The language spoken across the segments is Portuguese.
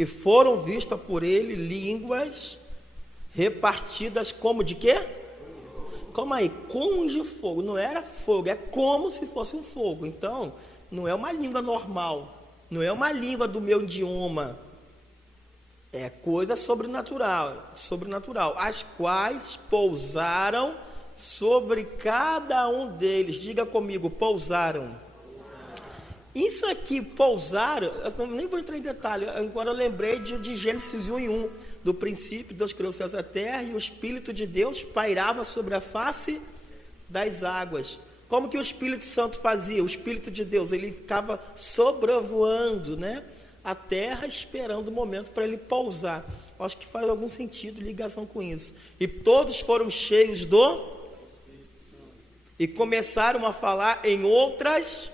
e foram vistas por ele línguas repartidas como de quê? Calma aí, como de fogo, não era fogo, é como se fosse um fogo. Então, não é uma língua normal, não é uma língua do meu idioma, é coisa sobrenatural, as quais pousaram sobre cada um deles. Diga comigo, pousaram. Isso aqui, pousaram, eu nem vou entrar em detalhe, agora eu lembrei de Gênesis 1:1, do princípio, Deus criou os céus e a terra, e o Espírito de Deus pairava sobre a face das águas. Como que o Espírito Santo fazia? O Espírito de Deus, ele ficava sobrevoando, né, a terra, esperando o momento para ele pousar. Acho que faz algum sentido, ligação com isso. E todos foram cheios e começaram a falar em outras,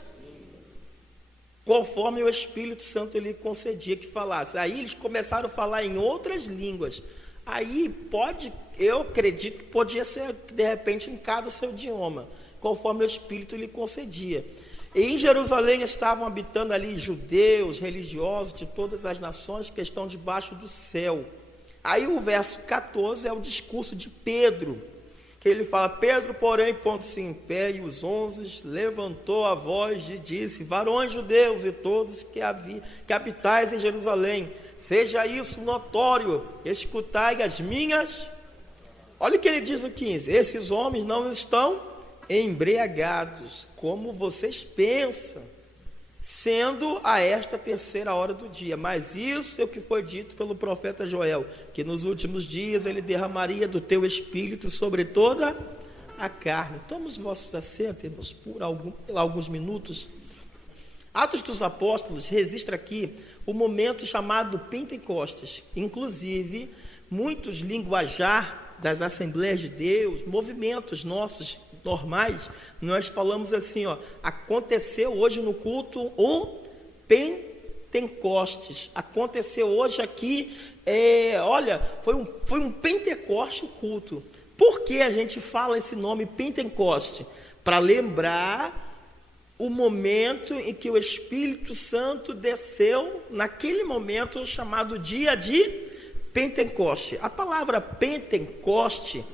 conforme o Espírito Santo lhe concedia que falasse. Aí eles começaram a falar em outras línguas. Aí eu acredito que podia ser, de repente, em cada seu idioma, conforme o Espírito lhe concedia. E em Jerusalém estavam habitando ali judeus, religiosos de todas as nações que estão debaixo do céu. Aí o verso 14 é o discurso de Pedro, que ele fala: Pedro, porém, pondo-se em pé, e os 11 levantou a voz e disse: varões judeus e todos que habitais em Jerusalém, seja isso notório, escutai as minhas. Olha o que ele diz no 15: esses homens não estão embriagados, como vocês pensam, sendo a esta 3ª hora do dia, mas isso é o que foi dito pelo profeta Joel, que nos últimos dias ele derramaria do teu espírito sobre toda a carne. Toma os vossos assentos, irmãos, por alguns minutos. Atos dos Apóstolos registra aqui o momento chamado Pentecostes. Inclusive, muitos linguajar das Assembleias de Deus, movimentos nossos normais, nós falamos assim, aconteceu hoje no culto o Pentecostes, aconteceu hoje aqui, foi um Pentecoste o culto. Por que a gente fala esse nome Pentecoste? Para lembrar o momento em que o Espírito Santo desceu, naquele momento chamado dia de Pentecoste. A palavra Pentecoste,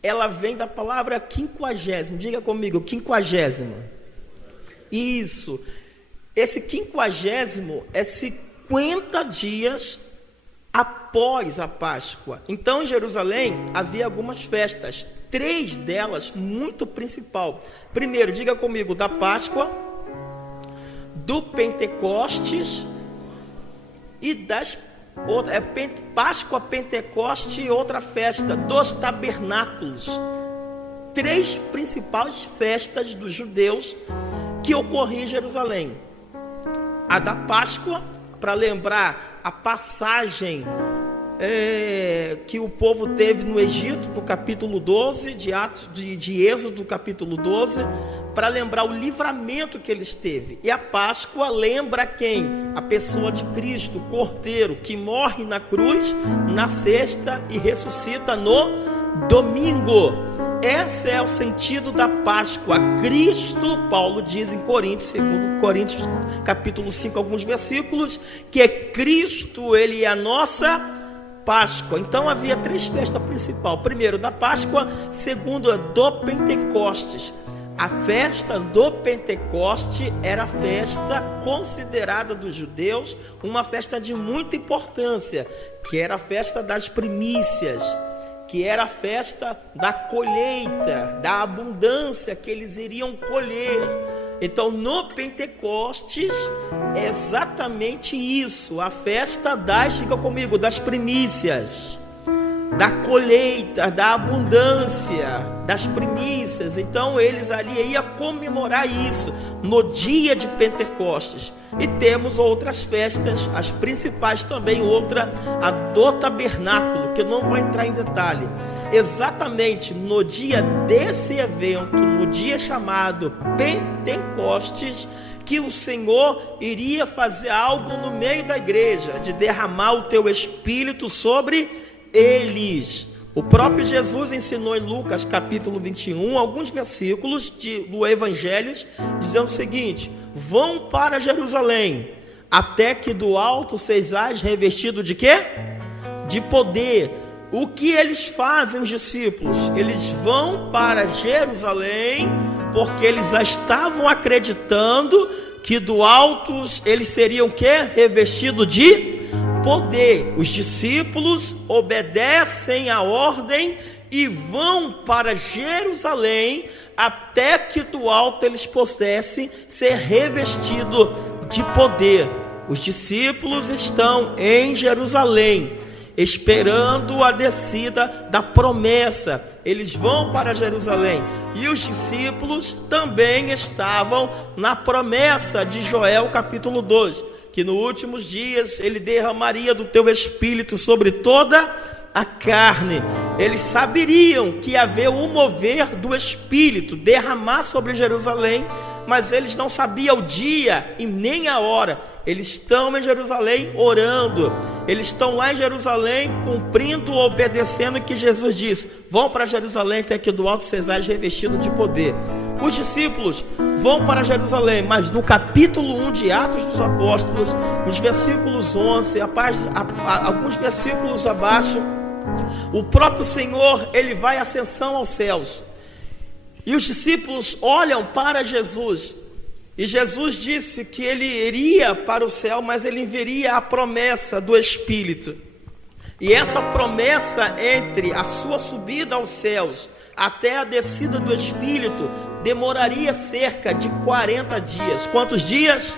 ela vem da palavra 50. Diga comigo, 50. Isso. Esse 50 é 50 dias após a Páscoa. Então, em Jerusalém, havia algumas festas. 3 delas muito principal. Primeiro, diga comigo, da Páscoa, do Pentecostes e das Páscoa, Pentecoste e outra festa, dos tabernáculos. 3 principais festas dos judeus que ocorriam em Jerusalém. A da Páscoa, para lembrar a passagem que o povo teve no Egito, no capítulo 12, de Êxodo, capítulo 12, para lembrar o livramento que eles teve. E a Páscoa lembra quem? A pessoa de Cristo, o Cordeiro, que morre na cruz na sexta e ressuscita no domingo. Esse é o sentido da Páscoa. Cristo, Paulo diz em Coríntios, segundo Coríntios, capítulo 5, alguns versículos, que é Cristo, ele é a nossa Páscoa. Então havia 3 festas principais. Primeiro da Páscoa, segundo do Pentecostes. A festa do Pentecoste era a festa considerada dos judeus uma festa de muita importância, que era a festa das primícias, que era a festa da colheita, da abundância que eles iriam colher. Então, no Pentecostes, é exatamente isso, a festa diga comigo, das primícias, da colheita, da abundância, das primícias. Então, eles ali iam comemorar isso, no dia de Pentecostes. E temos outras festas, as principais também, outra, a do tabernáculo, que eu não vou entrar em detalhe. Exatamente no dia desse evento, no dia chamado Pentecostes, que o Senhor iria fazer algo no meio da igreja, de derramar o teu Espírito sobre eles. O próprio Jesus ensinou em Lucas capítulo 21, alguns versículos do Evangelho, dizendo o seguinte: vão para Jerusalém, até que do alto sejais revestido de quê? De poder. O que eles fazem, os discípulos? Eles vão para Jerusalém, porque eles já estavam acreditando que do alto eles seriam o quê? Revestido de poder. Os discípulos obedecem a ordem e vão para Jerusalém, até que do alto eles pudessem ser revestidos de poder. Os discípulos estão em Jerusalém, esperando a descida da promessa. Eles vão para Jerusalém. E os discípulos também estavam na promessa de Joel capítulo 2, que nos últimos dias ele derramaria do teu espírito sobre toda a carne. Eles saberiam que havia um mover do espírito derramar sobre Jerusalém, mas eles não sabiam o dia e nem a hora. Eles estão em Jerusalém orando, eles estão lá em Jerusalém cumprindo, obedecendo o que Jesus disse: vão para Jerusalém até que do alto sejais revestidos de poder. Os discípulos vão para Jerusalém, mas no capítulo 1 de Atos dos Apóstolos, nos versículos 11, alguns versículos abaixo, o próprio Senhor, ele vai à ascensão aos céus, e os discípulos olham para Jesus, e Jesus disse que ele iria para o céu, mas ele enviaria a promessa do Espírito. E essa promessa, entre a sua subida aos céus até a descida do Espírito, demoraria cerca de 40 dias. Quantos dias?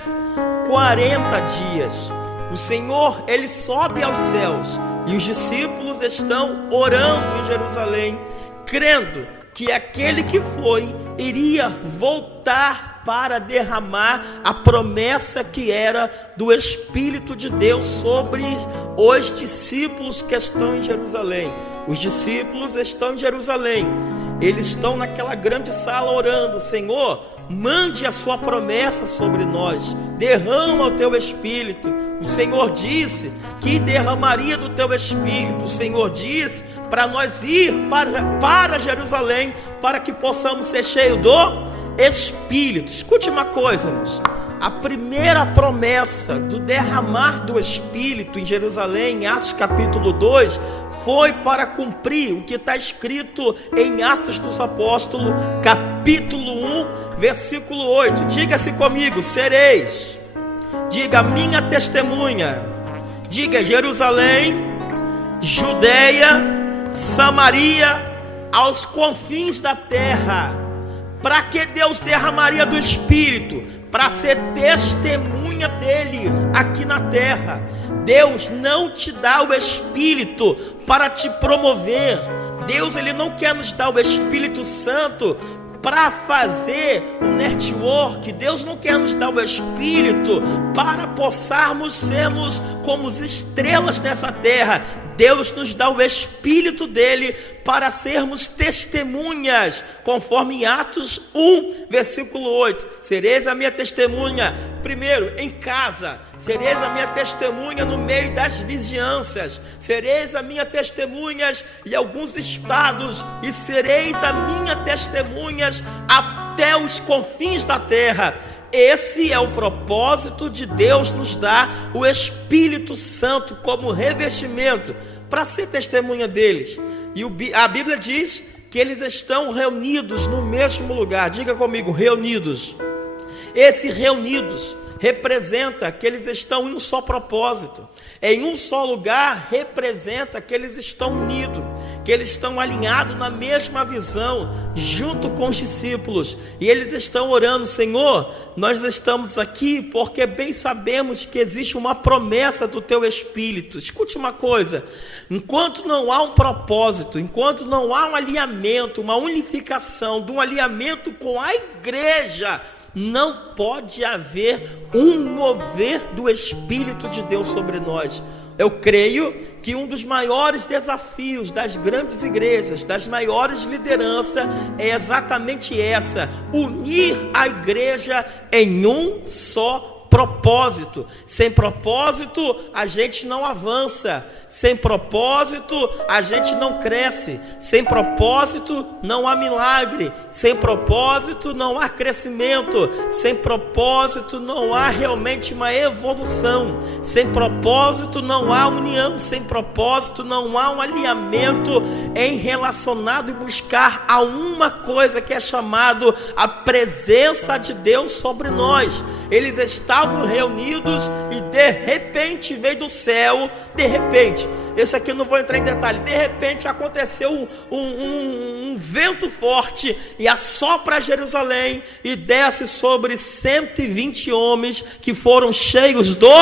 40 dias. O Senhor, ele sobe aos céus, e os discípulos estão orando em Jerusalém, crendo que aquele que foi iria voltar para derramar a promessa que era do Espírito de Deus sobre os discípulos que estão em Jerusalém. Os discípulos estão em Jerusalém, eles estão naquela grande sala orando: Senhor, mande a sua promessa sobre nós, derrama o teu Espírito. O Senhor disse que derramaria do teu Espírito. O Senhor disse para nós ir para Jerusalém, para que possamos ser cheios do Espírito. Escute uma coisa, irmãos. A primeira promessa do derramar do Espírito em Jerusalém, em Atos capítulo 2, foi para cumprir o que está escrito em Atos dos Apóstolos, capítulo 1, versículo 8. Diga-se comigo: sereis, diga, minha testemunha. Diga: Jerusalém, Judeia, Samaria, aos confins da terra. Para que Deus derramaria do Espírito? Para ser testemunha dele aqui na terra. Deus não te dá o Espírito para te promover. Deus, ele não quer nos dar o Espírito Santo para fazer um network. Deus não quer nos dar o Espírito para possarmos sermos como as estrelas nessa terra. Deus nos dá o Espírito dele para sermos testemunhas, conforme Atos 1, versículo 8. Sereis a minha testemunha, primeiro, em casa. Sereis a minha testemunha no meio das vizinhanças. Sereis a minha testemunha em alguns estados. E sereis a minha testemunhas até os confins da terra. Esse é o propósito de Deus nos dar o Espírito Santo como revestimento para ser testemunha deles. E a Bíblia diz que eles estão reunidos no mesmo lugar. Diga comigo: reunidos. Esse reunidos representa que eles estão em um só propósito, em um só lugar. Representa que eles estão unidos, que eles estão alinhados na mesma visão, junto com os discípulos, e eles estão orando: Senhor, nós estamos aqui porque bem sabemos que existe uma promessa do teu Espírito. Escute uma coisa: enquanto não há um propósito, enquanto não há um alinhamento, uma unificação, de um alinhamento com a igreja, não pode haver um mover do Espírito de Deus sobre nós. Eu creio que um dos maiores desafios das grandes igrejas, das maiores lideranças, é exatamente essa: unir a igreja em um só propósito. Sem propósito, a gente não avança. Sem propósito, a gente não cresce. Sem propósito, não há milagre. Sem propósito, não há crescimento. Sem propósito, não há realmente uma evolução. Sem propósito, não há união. Sem propósito, não há um alinhamento em relacionado e buscar a uma coisa que é chamado a presença de Deus sobre nós. Eles estavam reunidos e de repente veio do céu, de repente, esse aqui eu não vou entrar em detalhe, de repente aconteceu um vento forte e assopra Jerusalém e desce sobre 120 homens que foram cheios do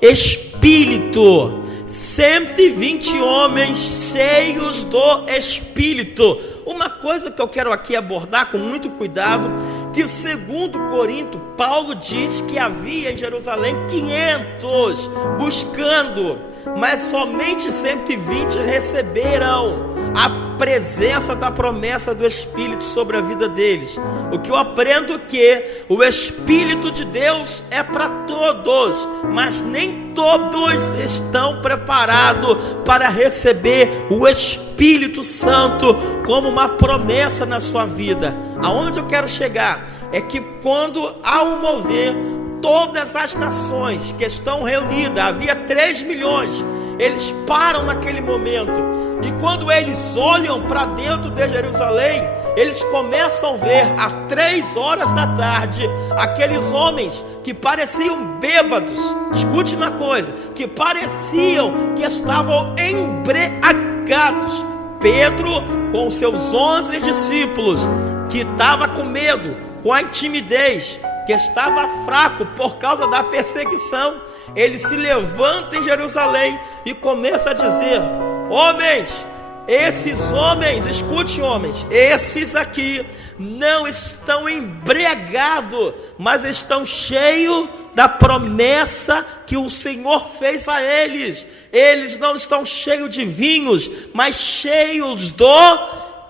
Espírito. 120 homens cheios do Espírito. Uma coisa que eu quero aqui abordar com muito cuidado, que segundo Corinto, Paulo diz que havia em Jerusalém 500 buscando, mas somente 120 receberam a presença da promessa do Espírito sobre a vida deles. O que eu aprendo é que o Espírito de Deus é para todos, mas nem todos estão preparados para receber o Espírito Santo como uma promessa na sua vida. Aonde eu quero chegar é que quando há um mover, todas as nações que estão reunidas, havia 3 milhões, eles param naquele momento. E quando eles olham para dentro de Jerusalém, eles começam a ver às 3 horas da tarde aqueles homens que pareciam bêbados. Escute uma coisa, que pareciam que estavam embriagados. Pedro com seus 11 discípulos, que estava com medo, com a timidez, que estava fraco por causa da perseguição, ele se levanta em Jerusalém e começa a dizer: homens, esses homens, escute homens, esses aqui não estão embriagados, mas estão cheios da promessa que o Senhor fez a eles. Eles não estão cheios de vinhos, mas cheios do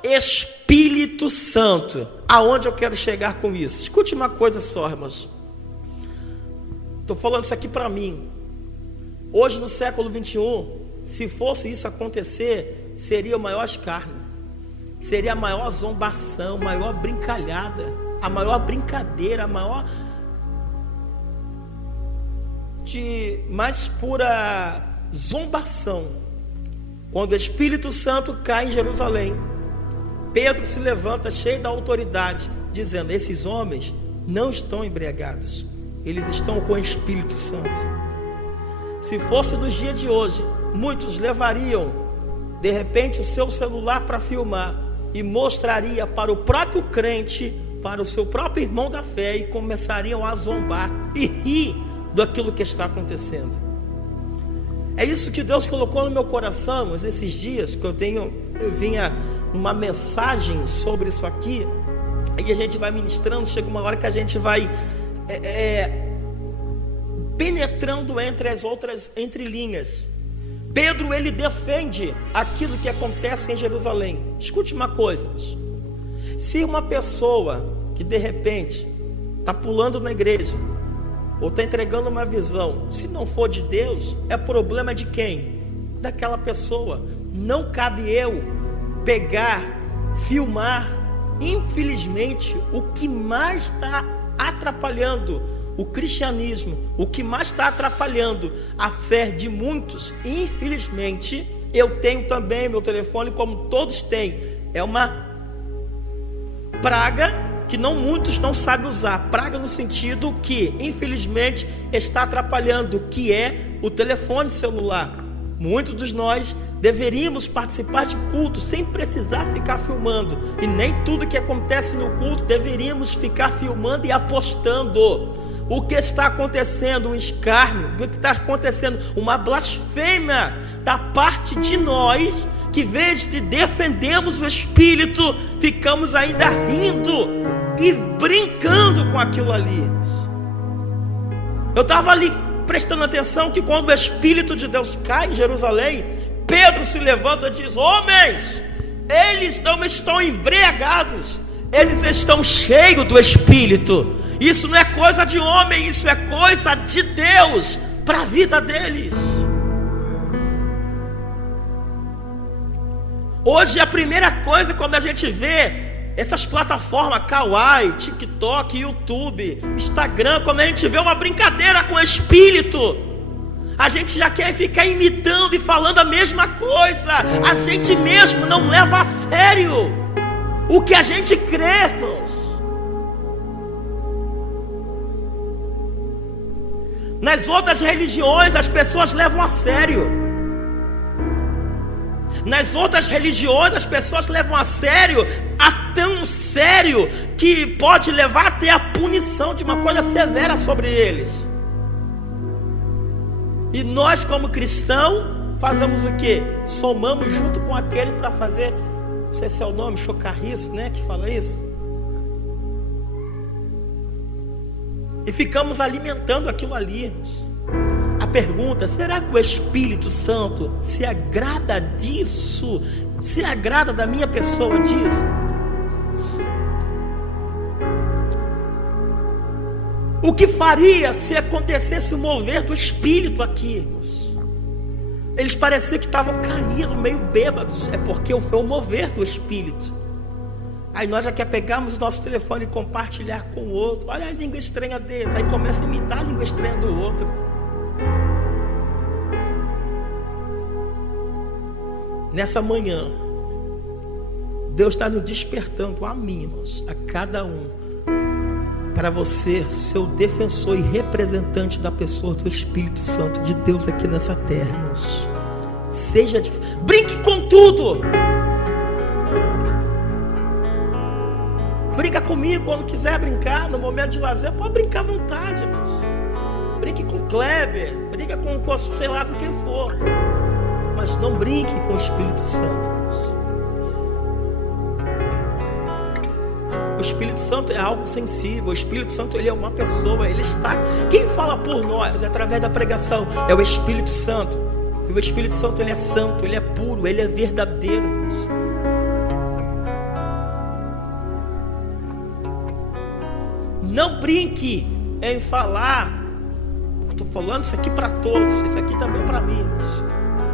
Espírito Santo. Aonde eu quero chegar com isso? Escute uma coisa só, irmãos. Estou falando isso aqui para mim. Hoje no século 21, se fosse isso acontecer, seria o maior escárnio, seria a maior zombação, a maior brincalhada, a maior brincadeira, a maior de mais pura zombação. Quando o Espírito Santo cai em Jerusalém, Pedro se levanta cheio da autoridade, dizendo: esses homens não estão embriagados, eles estão com o Espírito Santo. Se fosse nos dias de hoje, muitos levariam de repente o seu celular para filmar e mostraria para o próprio crente, para o seu próprio irmão da fé, e começariam a zombar e rir daquilo que está acontecendo. É isso que Deus colocou no meu coração esses dias, que eu vinha uma mensagem sobre isso aqui, e a gente vai ministrando, chega uma hora que a gente vai penetrando entre as outras entrelinhas. Pedro, ele defende aquilo que acontece em Jerusalém. Escute uma coisa: se uma pessoa que de repente está pulando na igreja, ou está entregando uma visão, se não for de Deus, é problema de quem? Daquela pessoa. Não cabe eu pegar, filmar. Infelizmente, o que mais está atrapalhando o cristianismo, o que mais está atrapalhando a fé de muitos, infelizmente, eu tenho também meu telefone, como todos têm, é uma praga que muitos não sabem usar. Praga no sentido que, infelizmente, está atrapalhando, que é o telefone celular. Muitos de nós deveríamos participar de cultos sem precisar ficar filmando, e nem tudo que acontece no culto deveríamos ficar filmando e apostando. O que está acontecendo? Um escárnio. O que está acontecendo? Uma blasfêmia da parte de nós, que, em vez de defendermos o Espírito, ficamos ainda rindo e brincando com aquilo ali. Eu estava ali prestando atenção que quando o Espírito de Deus cai em Jerusalém, Pedro se levanta e diz: homens, eles não estão embriagados, eles estão cheios do Espírito. Isso não é coisa de homem, isso é coisa de Deus para a vida deles. Hoje a primeira coisa, quando a gente vê essas plataformas Kawaii, TikTok, YouTube, Instagram, quando a gente vê uma brincadeira com o espírito, a gente já quer ficar imitando e falando a mesma coisa. A gente mesmo não leva a sério o que a gente crê, irmãos. Nas outras religiões as pessoas levam a sério. Nas outras religiões as pessoas levam a sério, a tão sério que pode levar até a punição de uma coisa severa sobre eles. E nós, como cristãos, fazemos o quê? Somamos junto com aquele para fazer, não sei se é o nome, chocarriço, né? Que fala isso. E ficamos alimentando aquilo ali, irmãos. A pergunta: será que o Espírito Santo se agrada disso? Se agrada da minha pessoa disso? O que faria se acontecesse o mover do Espírito aqui, irmãos? Eles pareciam que estavam caídos, meio bêbados. É porque foi o mover do Espírito. Aí nós já quer pegarmos o nosso telefone e compartilhar com o outro. Olha a língua estranha deles. Aí começa a imitar a língua estranha do outro. Nessa manhã, Deus está nos despertando a mim, irmãos, a cada um, para você ser o defensor e representante da pessoa do Espírito Santo de Deus aqui nessa terra, irmãos. Brinque com tudo. Brinca comigo quando quiser brincar, no momento de lazer, pode brincar à vontade, irmãos. Brinque com o Kleber, brinca com sei lá, com quem for. Mas não brinque com o Espírito Santo, irmãos. O Espírito Santo é algo sensível. O Espírito Santo, ele é uma pessoa. Ele está. Quem fala por nós através da pregação é o Espírito Santo. E o Espírito Santo, ele é santo, ele é puro, ele é verdadeiro, irmãos. Não brinque em falar. Estou falando isso aqui para todos. Isso aqui também para mim, irmãos.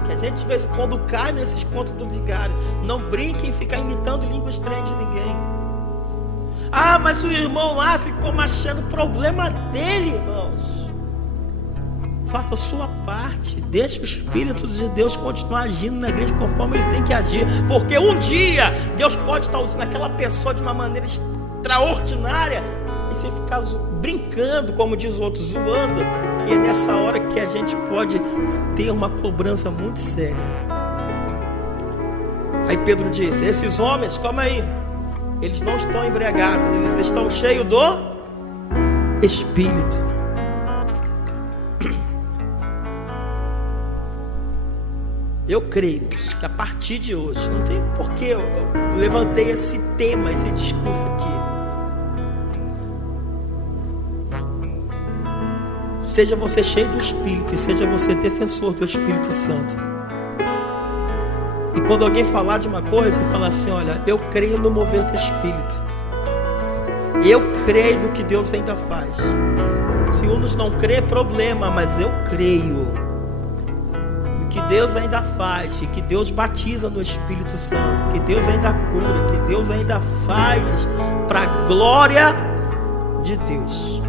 Que a gente de vez em quando cai nesses contos do vigário. Não brinque em ficar imitando língua estranha de ninguém. Ah, mas o irmão lá ficou machando. Problema dele, irmãos. Faça a sua parte. Deixe o Espírito de Deus continuar agindo na igreja conforme ele tem que agir. Porque um dia Deus pode estar usando aquela pessoa de uma maneira extraordinária. E se ficar brincando, como diz o outro, zoando. E é nessa hora que a gente pode ter uma cobrança muito séria. Aí Pedro disse: esses homens, calma aí, eles não estão embriagados, eles estão cheios do Espírito. Eu creio que a partir de hoje, não tem porquê eu levantei esse tema, esse discurso aqui. Seja você cheio do Espírito e seja você defensor do Espírito Santo. E quando alguém falar de uma coisa, ele fala assim: olha, eu creio no mover do Espírito. Eu creio no que Deus ainda faz. Se uns não crê, problema, mas eu creio no que Deus ainda faz, e que Deus batiza no Espírito Santo, que Deus ainda cura, que Deus ainda faz para a glória de Deus.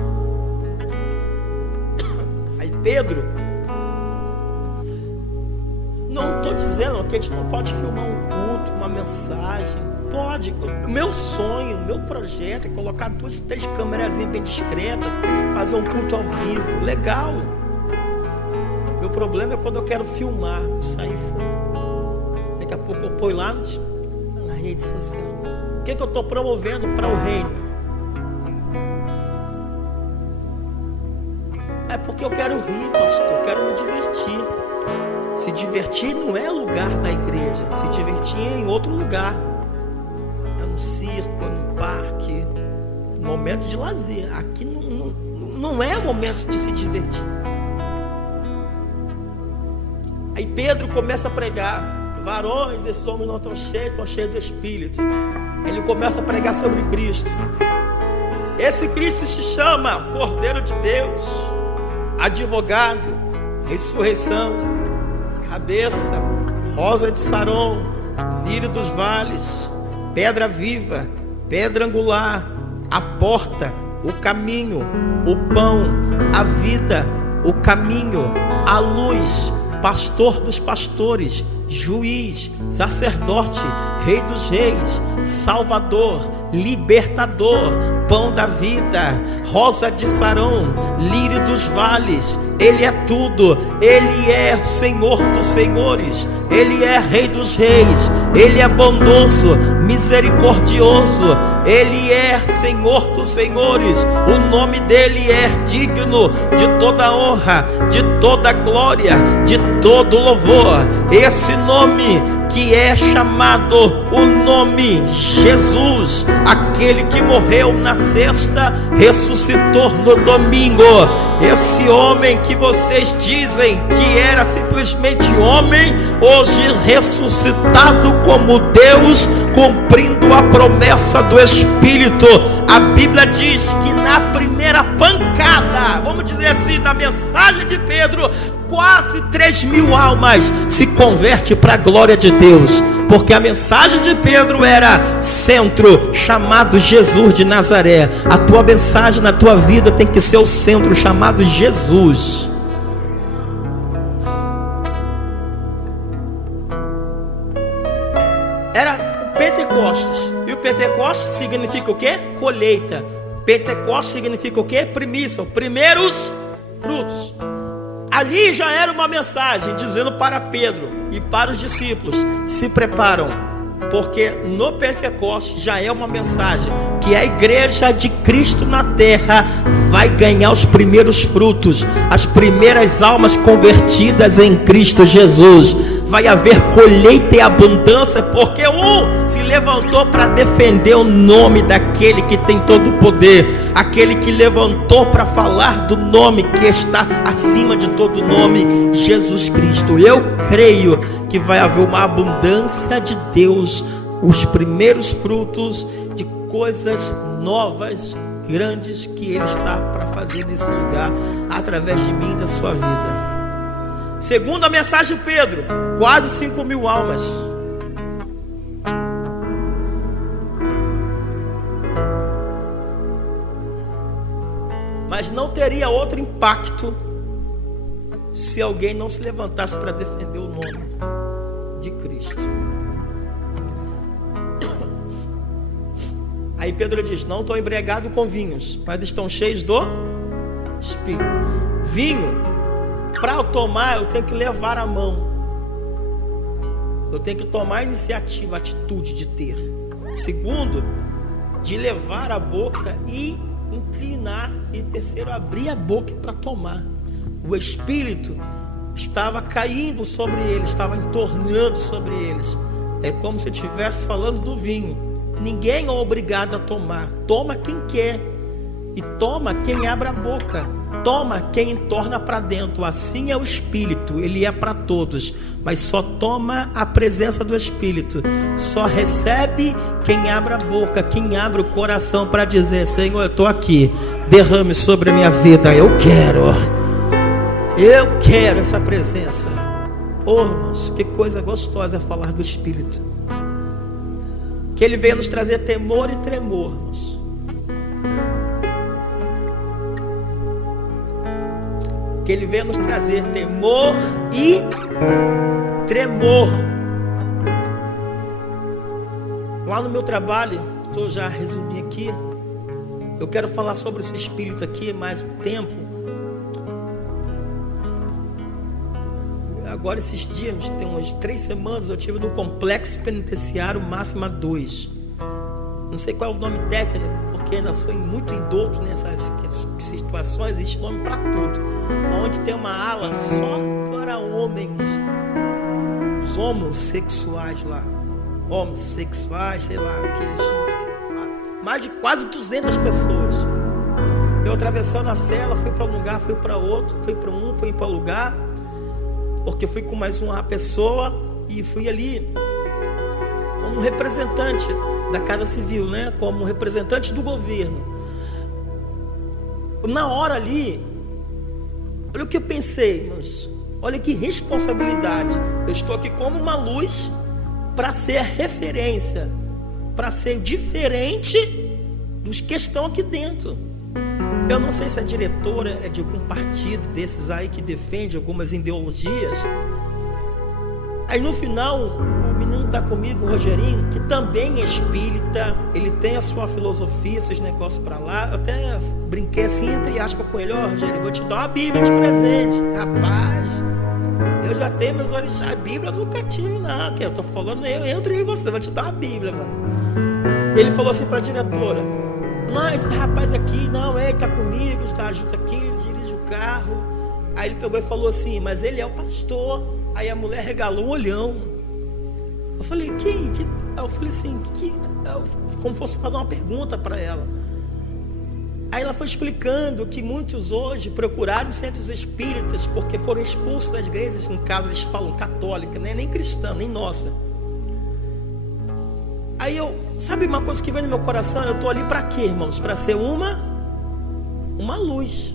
Pedro, não estou dizendo que a gente não pode filmar um culto, uma mensagem. Pode. O meu sonho, o meu projeto é colocar 2, 3 câmerazinhas bem discretas, fazer um culto ao vivo. Legal. Meu problema é quando eu quero filmar, sair filmando. Daqui a pouco eu ponho lá na rede social. O que eu estou promovendo para o reino? É porque eu quero rir, pastor, eu quero me divertir. Se divertir não é lugar da igreja. Se divertir é em outro lugar. É no circo, é no parque. É momento de lazer. Aqui não é momento de se divertir. Aí Pedro começa a pregar: varões, esses homens não estão cheios do Espírito. Ele começa a pregar sobre Cristo. Esse Cristo se chama Cordeiro de Deus, advogado, ressurreição, cabeça, rosa de Saron, lírio dos vales, pedra viva, pedra angular, a porta, o caminho, o pão, a vida, o caminho, a luz, pastor dos pastores, juiz, sacerdote, rei dos reis, salvador, libertador, pão da vida, rosa de Saron, lírio dos vales. Ele é tudo. Ele é o Senhor dos senhores, Ele é Rei dos reis, Ele é bondoso, misericordioso, Ele é Senhor dos senhores. O nome dele é digno de toda honra, de toda glória, de todo louvor. Esse nome que é chamado o nome Jesus, aquele que morreu na sexta, ressuscitou no domingo. Esse homem que vocês dizem que era simplesmente homem, hoje ressuscitado como Deus, cumprindo a promessa do Espírito. A Bíblia diz que na primeira pancada, vamos dizer assim, na mensagem de Pedro, quase 3.000 almas se converte para a glória de Deus, porque a mensagem de Pedro era centro, chamado Jesus de Nazaré. A tua mensagem na tua vida tem que ser o centro, chamado Jesus. Era o Pentecostes, e o Pentecostes significa o quê? Colheita. Pentecostes significa o quê? Primícia, primeiros frutos. Ali já era uma mensagem dizendo para Pedro e para os discípulos: se preparam, porque no Pentecostes já é uma mensagem que a igreja de Cristo na terra vai ganhar os primeiros frutos, as primeiras almas convertidas em Cristo Jesus. Vai haver colheita e abundância, porque um se levantou para defender o nome daquele que tem todo o poder, aquele que levantou para falar do nome que está acima de todo nome, Jesus Cristo. Eu creio que vai haver uma abundância de Deus, os primeiros frutos de coisas novas, grandes, que Ele está para fazer nesse lugar, através de mim e da sua vida. Segundo a mensagem de Pedro, quase 5.000 almas. Mas não teria outro impacto se alguém não se levantasse para defender o nome de Cristo. Aí Pedro diz: não estão embriagados com vinhos, mas estão cheios do Espírito. Vinho, para eu tomar, eu tenho que levar a mão. Eu tenho que tomar a iniciativa, a atitude de ter. Segundo, de levar a boca e inclinar. E terceiro, abrir a boca para tomar. O Espírito estava caindo sobre eles, estava entornando sobre eles. É como se eu estivesse falando do vinho. Ninguém é obrigado a tomar. Toma quem quer. E toma quem abre a boca. Toma quem entorna para dentro. Assim é o Espírito, ele é para todos, mas só toma a presença do Espírito. Só recebe quem abre a boca, quem abre o coração para dizer: Senhor, eu estou aqui, derrame sobre a minha vida. Eu quero essa presença. Oh, irmãos, que coisa gostosa é falar do Espírito, que ele veio nos trazer temor e tremor, irmãos. Que ele veio nos trazer temor e tremor. Lá no meu trabalho, estou já resumindo aqui, eu quero falar sobre esse Espírito aqui mais um tempo. Agora esses dias, tem umas 3 semanas, eu estive no Complexo Penitenciário Máxima 2. Não sei qual é o nome técnico, porque ainda sou muito indouto nessas situações. Existe nome para tudo. Onde tem uma ala só para homens, os homossexuais lá, homossexuais, sei lá, aqueles, mais de quase 200 pessoas. Eu atravessando a cela, fui para um lugar, fui para outro, fui para um, fui para lugar, porque fui com mais uma pessoa e fui ali como representante da Casa Civil, né? Como representante do governo. Na hora ali, olha o que eu pensei, irmãos. Olha que responsabilidade. Eu estou aqui como uma luz para ser a referência, para ser diferente dos que estão aqui dentro. Eu não sei se a diretora é de algum partido desses aí que defende algumas ideologias. Aí no final, o menino está comigo, o Rogerinho, que também é espírita, ele tem a sua filosofia, seus negócios para lá. Eu até brinquei assim, entre aspas, com ele: ó, Rogerinho, vou te dar uma Bíblia de presente. Rapaz, eu já tenho meus orixás, a Bíblia eu nunca tive, não. Que eu tô falando, eu entro em você, vou te dar uma Bíblia, mano. Ele falou assim para a diretora: não, esse rapaz aqui, não, ele está comigo, está junto aqui, ele dirige o carro. Aí ele pegou e falou assim: mas ele é o pastor. Aí a mulher regalou um olhão. Eu falei: quem? Eu falei assim, como fosse fazer uma pergunta para ela. Aí ela foi explicando que muitos hoje procuraram centros espíritas porque foram expulsos das igrejas, no caso eles falam católica, né? Nem cristã, nem nossa. Aí sabe uma coisa que vem no meu coração? Eu estou ali para quê, irmãos? Para ser uma luz.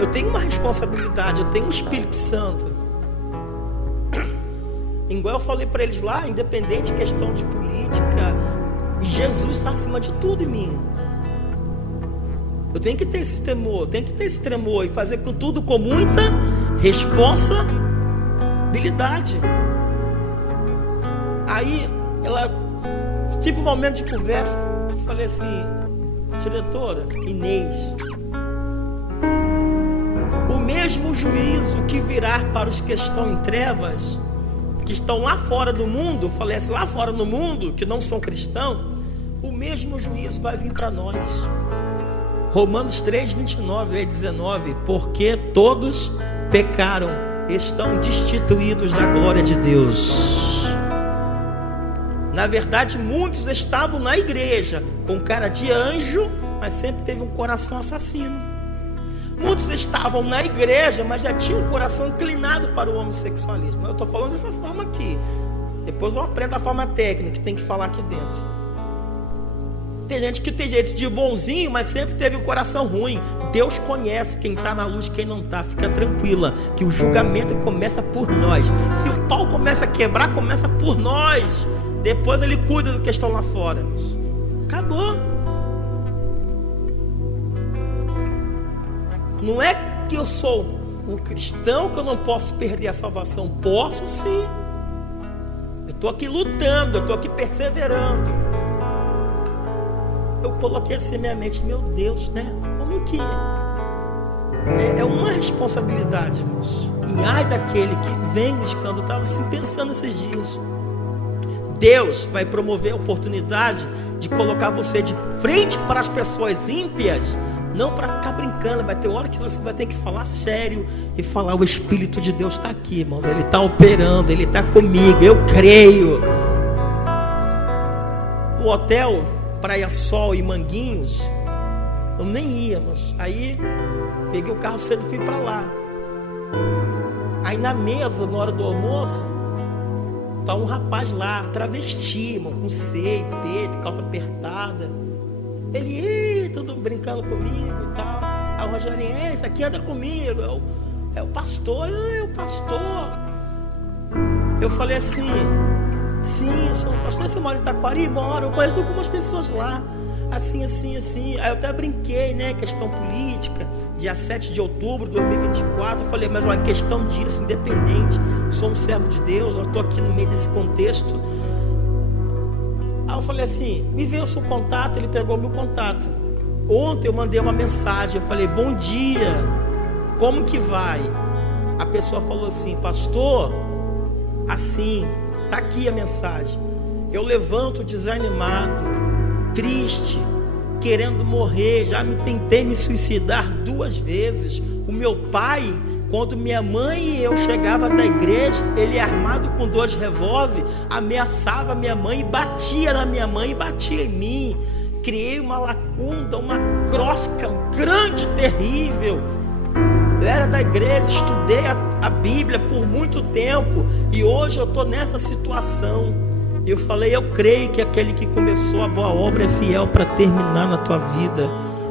Eu tenho uma responsabilidade, eu tenho um Espírito Santo. Igual eu falei para eles lá, independente de questão de política, Jesus está acima de tudo em mim. Eu tenho que ter esse temor, e fazer com tudo com muita responsabilidade. Aí tive um momento de conversa, eu falei assim: diretora Inês, o mesmo juízo que virá para os que estão em trevas, que estão lá fora do mundo, falei assim, lá fora no mundo, que não são cristãos, o mesmo juízo vai vir para nós. Romanos 3, 29 e 19, porque todos pecaram, estão destituídos da glória de Deus. Na verdade, muitos estavam na igreja com cara de anjo, mas sempre teve um coração assassino. Muitos estavam na igreja, mas já tinham um coração inclinado para o homossexualismo. Eu estou falando dessa forma aqui. Depois eu aprendo a forma técnica que tem que falar aqui dentro. Tem gente que tem jeito de bonzinho, mas sempre teve um coração ruim. Deus conhece quem está na luz e quem não está. Fica tranquila, que o julgamento começa por nós. Se o pau começa a quebrar, começa por nós. Depois ele cuida do que estão lá fora. Acabou. Não é que eu sou um cristão que eu não posso perder a salvação. Posso sim. Eu estou aqui lutando, eu estou aqui perseverando. Eu coloquei assim na minha mente: meu Deus, né? Como que é uma responsabilidade, irmãos. E ai daquele que vem buscando. Eu estava assim pensando esses dias. Deus vai promover a oportunidade de colocar você de frente para as pessoas ímpias, não para ficar brincando. Vai ter hora que você vai ter que falar sério e falar: o Espírito de Deus está aqui, irmãos. Ele está operando, Ele está comigo, eu creio. No hotel Praia Sol e Manguinhos, eu nem ia, mas aí peguei o carro cedo e fui para lá. Aí na mesa, na hora do almoço, tá um rapaz lá, travesti, irmão, com seio, peito, calça apertada. Ele, tudo brincando comigo e tal. Aí o Rogerinho: esse aqui anda comigo, é o pastor. É o pastor. Eu falei assim: sim, eu sou o pastor. Você mora em Taquari? Moro. Eu conheço algumas pessoas lá, assim. Aí eu até brinquei, né, questão política, dia 7 de outubro de 2024. Eu falei: mas olha, em questão disso, independente, sou um servo de Deus, eu estou aqui no meio desse contexto. Aí eu falei assim: me vê o seu contato. Ele pegou meu contato. Ontem eu mandei uma mensagem, eu falei: bom dia, como que vai? A pessoa falou assim: pastor, assim, tá aqui a mensagem. Eu levanto desanimado, triste, querendo morrer. Já tentei me suicidar 2 vezes. O meu pai, quando minha mãe e eu chegava da igreja, ele armado com 2 revólver, ameaçava minha mãe e batia na minha mãe e batia em mim. Criei uma lacuna, uma crosca grande, terrível. Eu era da igreja, estudei a Bíblia por muito tempo e hoje eu estou nessa situação. Eu falei, eu creio que aquele que começou a boa obra é fiel para terminar na tua vida.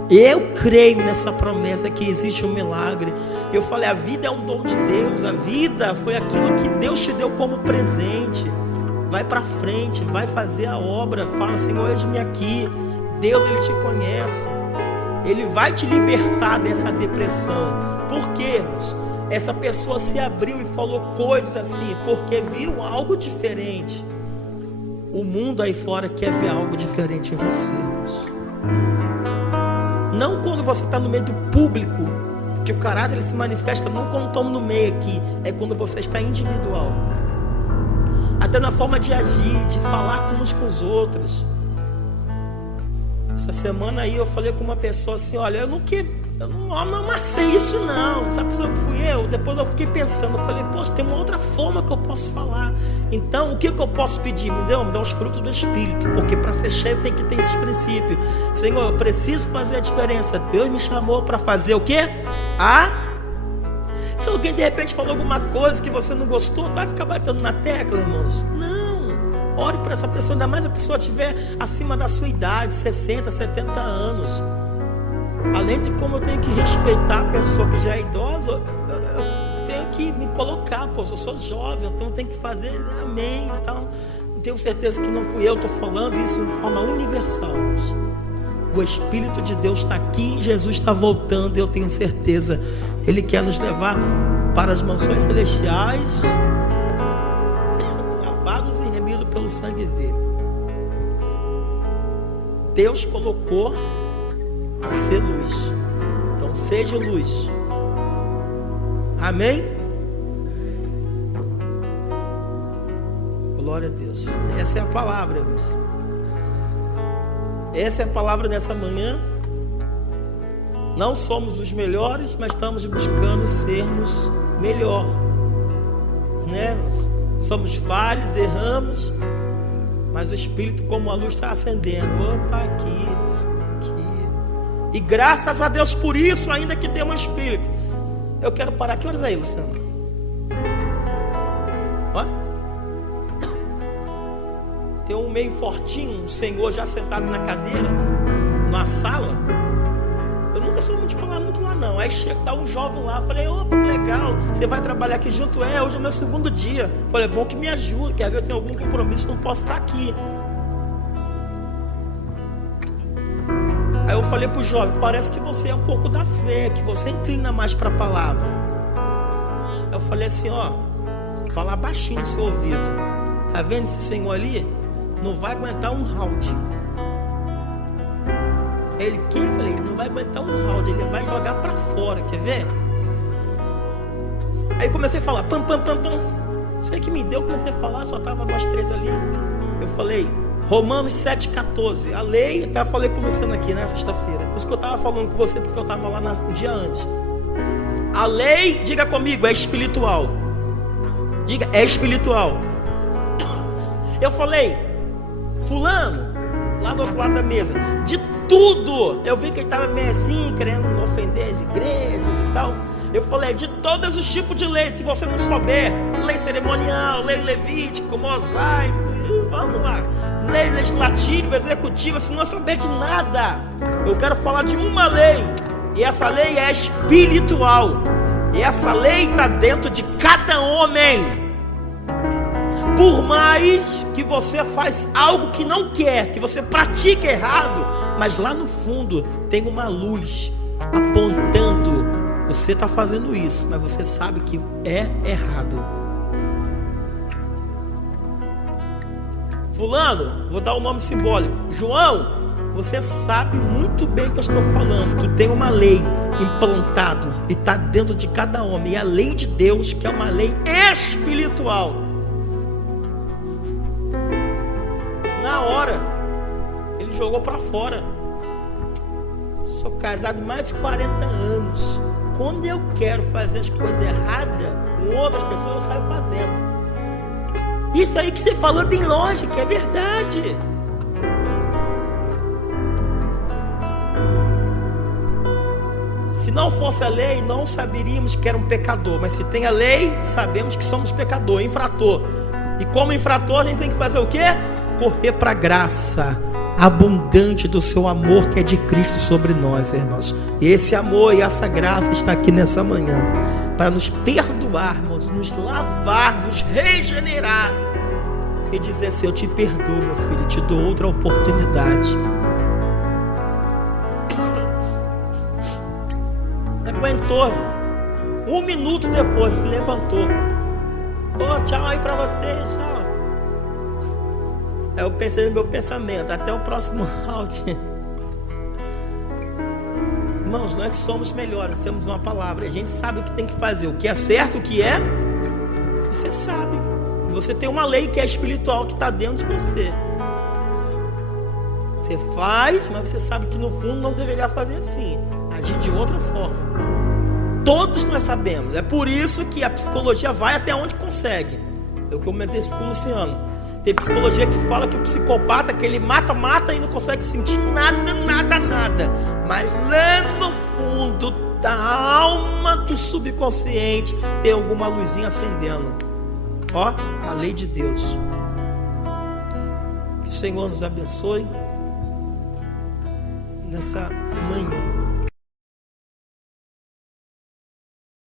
Eu creio nessa promessa que existe um milagre. Eu falei, a vida é um dom de Deus. A vida foi aquilo que Deus te deu como presente. Vai para frente, vai fazer a obra. Fala, Senhor, eis-me aqui. Deus, Ele te conhece. Ele vai te libertar dessa depressão. Por quê, irmãos? Essa pessoa se abriu e falou coisas assim, porque viu algo diferente. O mundo aí fora quer ver algo diferente em você, irmãos. Não quando você está no meio do público, porque o caráter ele se manifesta não quando estamos no meio aqui, é quando você está individual. Até na forma de agir, de falar uns com os outros. Essa semana aí eu falei com uma pessoa assim, olha, eu não amassei isso não. Sabe a pessoa que fui eu? Depois eu fiquei pensando, eu falei, poxa, tem uma outra forma que eu posso falar. Então, o que eu posso pedir? Me dá os frutos do Espírito, porque para ser cheio tem que ter esses princípios. Senhor, eu preciso fazer a diferença. Deus me chamou para fazer o quê? Se alguém de repente falou alguma coisa que você não gostou, tu vai ficar batendo na tecla, irmãos? Não. Ore para essa pessoa, ainda mais a pessoa estiver acima da sua idade, 60, 70 anos. Além de como eu tenho que respeitar a pessoa que já é idosa, eu tenho que me colocar, eu sou jovem, então eu tenho que fazer amém. Então, tenho certeza que não fui eu que estou falando isso de forma universal. O Espírito de Deus está aqui, Jesus está voltando, eu tenho certeza. Ele quer nos levar para as mansões celestiais, lavados e remidos pelo sangue dele. Deus colocou para ser luz. Então seja luz. Amém? Glória a Deus. Essa é a palavra, irmãos. Essa é a palavra dessa manhã. Não somos os melhores, mas estamos buscando sermos melhor, né? Somos falhos, erramos, mas o Espírito, como a luz, está acendendo. Opa, aqui. E graças a Deus por isso, ainda que temos Espírito. Eu quero parar. Que horas aí, Luciano? Tem um meio fortinho, um senhor já sentado na cadeira, na sala. Eu nunca sou muito de falar muito lá não. Aí chega um jovem lá, falei, opa, que legal, você vai trabalhar aqui junto? Hoje é o meu segundo dia. Falei, é bom que me ajude, que às vezes eu tenho algum compromisso, não posso estar aqui. Aí eu falei pro jovem, parece que você é um pouco da fé, que você inclina mais para a palavra. Aí eu falei assim, fala baixinho no seu ouvido. Tá vendo esse senhor ali? Não vai aguentar um round. Ele, quem? Eu falei, não vai aguentar um round, ele vai jogar para fora, quer ver? Aí comecei a falar, pam. Isso aí que me deu, comecei a falar, só tava nós três ali. Eu falei, Romanos 7,14, a lei, até falei com você aqui, né, sexta-feira. Por isso que eu estava falando com você, porque eu estava lá um dia antes. A lei, diga comigo, é espiritual. Diga, é espiritual. Eu falei, fulano, lá do outro lado da mesa, de tudo, eu vi que ele estava meio assim, querendo ofender as igrejas e tal. Eu falei, de todos os tipos de leis, se você não souber, lei cerimonial, lei levítico, mosaico, vamos lá, lei legislativa, executiva, se não souber de nada, eu quero falar de uma lei, e essa lei é espiritual, e essa lei está dentro de cada homem. Por mais que você faz algo que não quer, que você pratica errado, mas lá no fundo tem uma luz apontando, você está fazendo isso, mas você sabe que é errado. Fulano, vou dar um nome simbólico, João, você sabe muito bem o que eu estou falando. Tu tem uma lei implantada e está dentro de cada homem, e a lei de Deus, que é uma lei espiritual. Na hora, ele jogou para fora. Sou casado mais de 40 anos. Quando eu quero fazer as coisas erradas com outras pessoas, eu saio fazendo. Isso aí que você falou tem lógica, é verdade. Se não fosse a lei, não saberíamos que era um pecador. Mas se tem a lei, sabemos que somos pecador, infrator. E como infrator, a gente tem que fazer o quê? Correr para a graça abundante do seu amor que é de Cristo sobre nós, irmãos. E esse amor e essa graça está aqui nessa manhã para nos perdoarmos, nos lavar, nos regenerar e dizer assim: eu te perdoo, meu filho, te dou outra oportunidade. Aguentou, 1 minuto depois se levantou. Tchau aí para você, tchau. Aí eu pensei no meu pensamento: até o próximo round. Irmãos, nós somos melhores, temos uma palavra, a gente sabe o que tem que fazer, o que é certo, o que é, você sabe. Você tem uma lei que é espiritual que está dentro de você. Você faz, mas você sabe que no fundo não deveria fazer assim, agir de outra forma. Todos nós sabemos. É por isso que a psicologia vai até onde consegue. Eu comentei isso com o Luciano. Tem psicologia que fala que o psicopata, que ele mata e não consegue sentir nada. Mas lá no fundo da alma do subconsciente tem alguma luzinha acendendo. Ó, a lei de Deus. Que o Senhor nos abençoe nessa manhã.